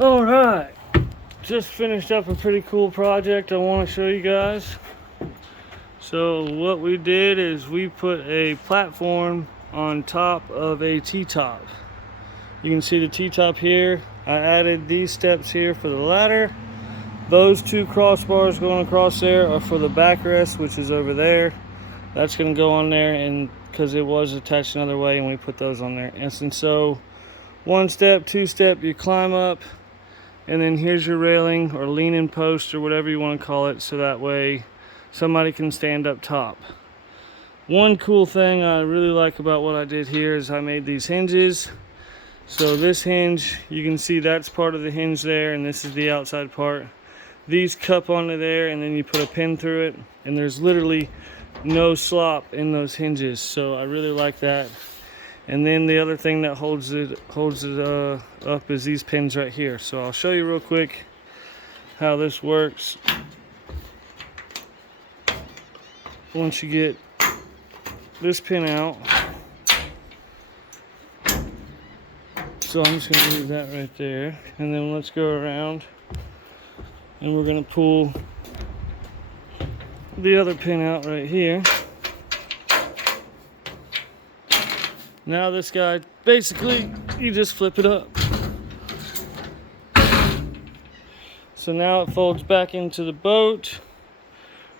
All right, just finished up a pretty cool project I want to show you guys. So what we did is we put a platform on top of a T-top. You can see the T-top here. I added these steps here for the ladder. Those two crossbars going across there are for the backrest, which is over there. That's going to go on there, and because it was attached another way, and we put those on there. And so one step, two step, you climb up, and then here's your railing or leaning post or whatever you want to call it, so that way somebody can stand up top. One cool thing I really like about what I did here is I made these hinges. So this hinge, you can see that's part of the hinge there, and this is the outside part. These cup onto there, and then you put a pin through it, and there's literally no slop in those hinges, so I really like that. And then the other thing that holds it up is these pins right here. So I'll show you real quick how this works. Once you get this pin out, so I'm just going to leave that right there, and then let's go around and we're going to pull the other pin out right here. Now this guy, basically, you just flip it up. So now it folds back into the boat.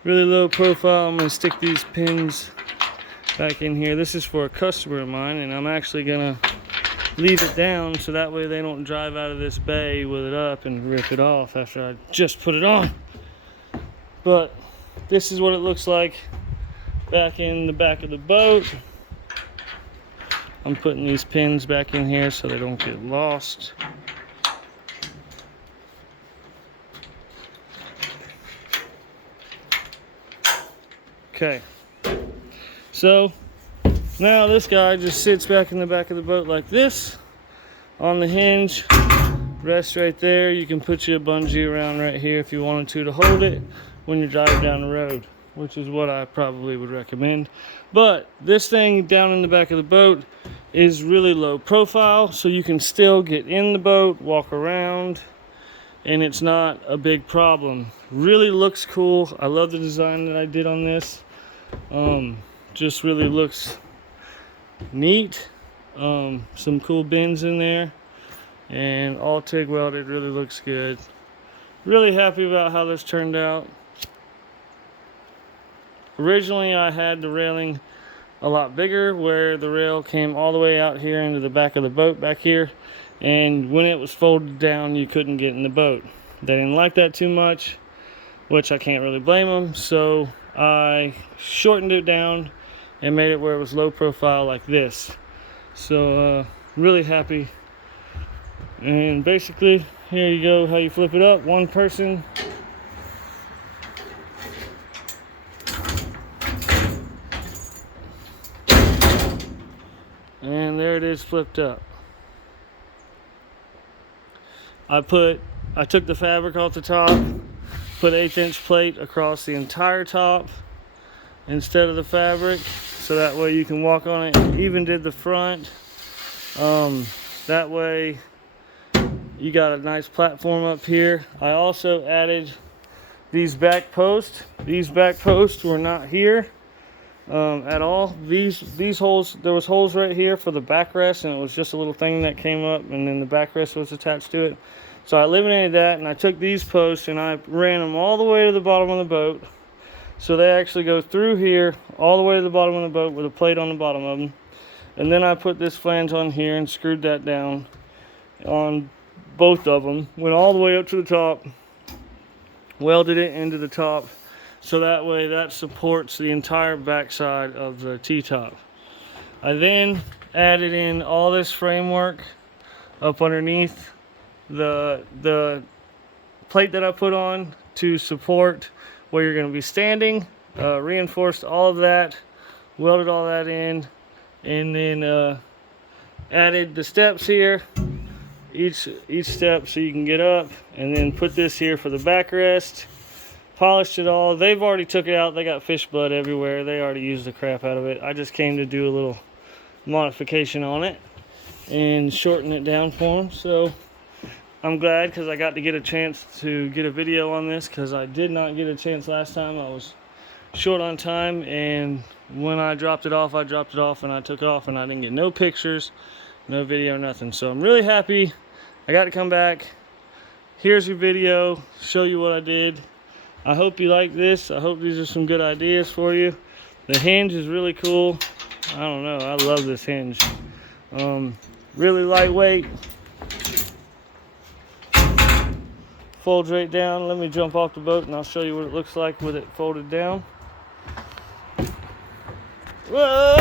Really low profile. I'm going to stick these pins back in here. This is for a customer of mine, and I'm actually going to leave it down so that way they don't drive out of this bay with it up and rip it off after I just put it on. But this is what it looks like back in the back of the boat. I'm putting these pins back in here so they don't get lost. Okay, so now this guy just sits back in the back of the boat like this on the hinge, rests right there. You can put you a bungee around right here if you wanted to hold it when you're driving down the road, which is what I probably would recommend. But this thing down in the back of the boat is really low profile, so you can still get in the boat, walk around, and it's not a big problem. Really looks cool. I love the design that I did on this. Just really looks neat. Some cool bends in there, and all TIG welded. Really looks good. Really happy about how this turned out. Originally I had the railing a lot bigger, where the rail came all the way out here into the back of the boat back here, and when it was folded down you couldn't get in the boat. They didn't like that too much, which I can't really blame them, so I shortened it down and made it where it was low profile like this. So really happy. And basically here you go, how you flip it up. One person, and there it is flipped up. I took the fabric off the top, put 1/8" plate across the entire top instead of the fabric, so that way you can walk on it. Even did the front. That way you got a nice platform up here. I also added these back posts. These back posts were not here at all. These holes, there was holes right here for the backrest, and it was just a little thing that came up, and then the backrest was attached to it. So I eliminated that, and I took these posts and I ran them all the way to the bottom of the boat. So they actually go through here all the way to the bottom of the boat with a plate on the bottom of them. And then I put this flange on here and screwed that down on both of them. Went all the way up to the top, welded it into the top, so that way that supports the entire backside of the T-top. I then added in all this framework up underneath the plate that I put on to support where you're going to be standing. Reinforced all of that, welded all that in, and then added the steps here, each step so you can get up, and then put this here for the backrest. Polished it all. They've already took it out. They got fish blood everywhere. They already used the crap out of it. I just came to do a little modification on it and shorten it down for them. So I'm glad because I got to get a chance to get a video on this, because I did not get a chance last time. I was short on time, and when I dropped it off and I took off, and I didn't get no pictures, no video, nothing. So I'm really happy I got to come back. Here's your video, show you what I did. I hope you like this. I hope these are some good ideas for you. The hinge is really cool. I don't know, I love this hinge. Really lightweight. Folds right down. Let me jump off the boat and I'll show you what it looks like with it folded down. Whoa!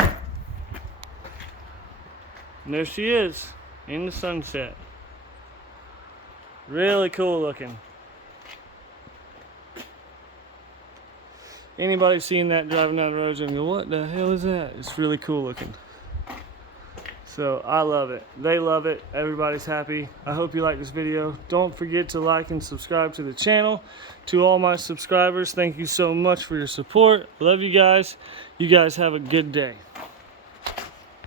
And there she is in the sunset. Really cool looking. Anybody seen that driving down the road and go, what the hell is that? It's really cool looking. So I love it. They love it. Everybody's happy. I hope you like this video. Don't forget to like and subscribe to the channel. To all my subscribers, thank you so much for your support. Love you guys. You guys have a good day.